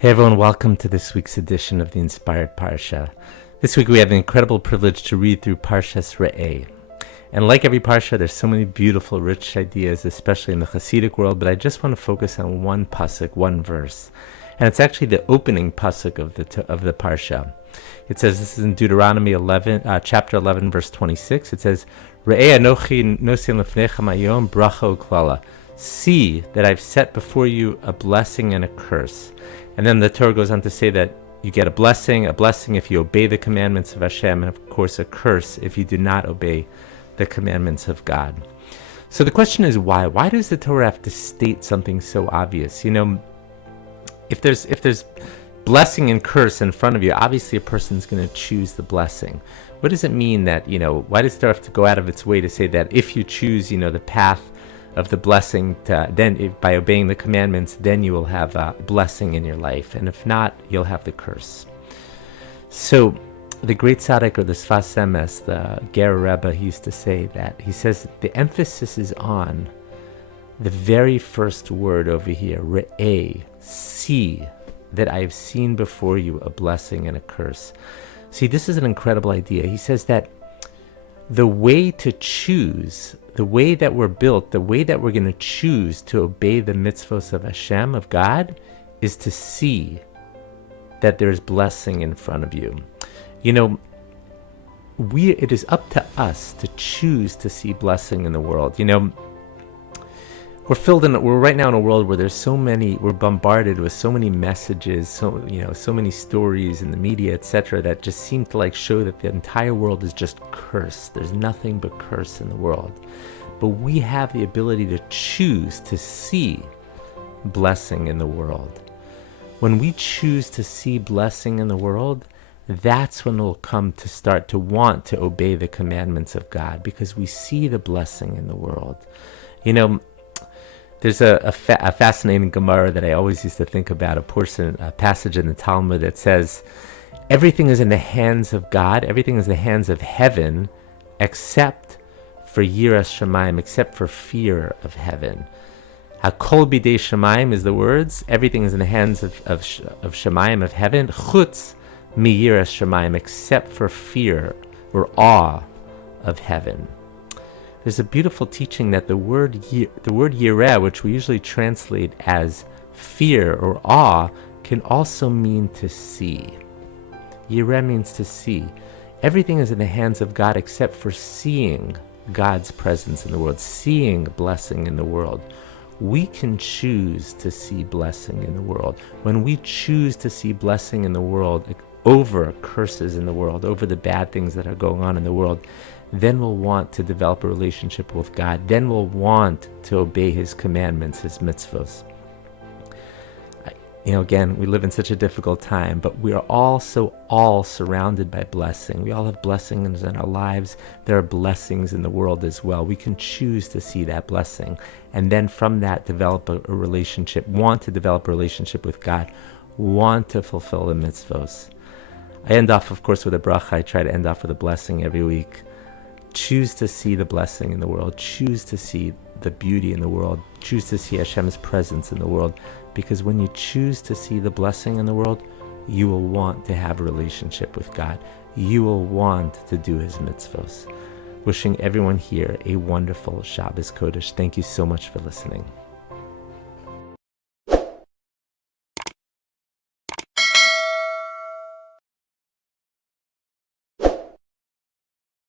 Hey everyone, welcome to this week's edition of the Inspired Parsha. This week we have the incredible privilege to read through Parshas Re'eh. And like every Parsha, there's so many beautiful, rich ideas, especially in the Hasidic world, but I just want to focus on one pasuk, one verse. And it's actually the opening pasuk of the Parsha. It says, this is in Deuteronomy 11, chapter 11, verse 26. It says, Re'eh anochi nosin lefnechem hayom bracha uklala. See that I've set before you a blessing and a curse. And then the Torah goes on to say that you get a blessing if you obey the commandments of Hashem, and of course a curse if you do not obey the commandments of God. So the question is why? Why does the Torah have to state something so obvious? You know, if there's blessing and curse in front of you, obviously a person's going to choose the blessing. What does it mean that, why does the Torah have to go out of its way to say that if you choose, the path of the blessing, then by obeying the commandments, then you will have a blessing in your life, and if not, you'll have the curse. So the great tzaddik, or the Sfas Emes, the Ger Rebbe, he used to say that. He says the emphasis is on the very first word over here, Re'eh, see that I have seen before you a blessing and a curse. See, this is an incredible idea. He says that the way to choose, the way that we're built, the way that we're going to choose to obey the mitzvos of Hashem, of God, is to see that there's blessing in front of you. It is up to us to choose to see blessing in the world. We're right now in a world where we're bombarded with so many messages, so many stories in the media, etc., that just seem to show that the entire world is just cursed. There's nothing but curse in the world. But we have the ability to choose to see blessing in the world. When we choose to see blessing in the world, that's when we'll come to start to want to obey the commandments of God, because we see the blessing in the world. There's a fascinating Gemara that I always used to think about, a passage in the Talmud that says, everything is in the hands of God, everything is in the hands of heaven, except for Yiras Shamayim, except for fear of heaven. Hakol bidei Shamayim is the words, everything is in the hands of Shamayim, of heaven, chutz mi Yiras Shamayim, except for fear or awe of heaven. There's a beautiful teaching that the word yireh, which we usually translate as fear or awe, can also mean to see. Yireh means to see. Everything is in the hands of God except for seeing God's presence in the world, seeing blessing in the world. We can choose to see blessing in the world. When we choose to see blessing in the world over curses in the world, over the bad things that are going on in the world, then we'll want to develop a relationship with God. Then we'll want to obey His commandments, His mitzvos. Again, we live in such a difficult time, but we are also all surrounded by blessing. We all have blessings in our lives. There are blessings in the world as well. We can choose to see that blessing, and then from that develop a relationship, want to develop a relationship with God, want to fulfill the mitzvos. I end off, of course, with a bracha. I try to end off with a blessing every week. Choose to see the blessing in the world. Choose to see the beauty in the world. Choose to see Hashem's presence in the world. Because when you choose to see the blessing in the world, you will want to have a relationship with God. You will want to do His mitzvos. Wishing everyone here a wonderful Shabbos Kodesh. Thank you so much for listening.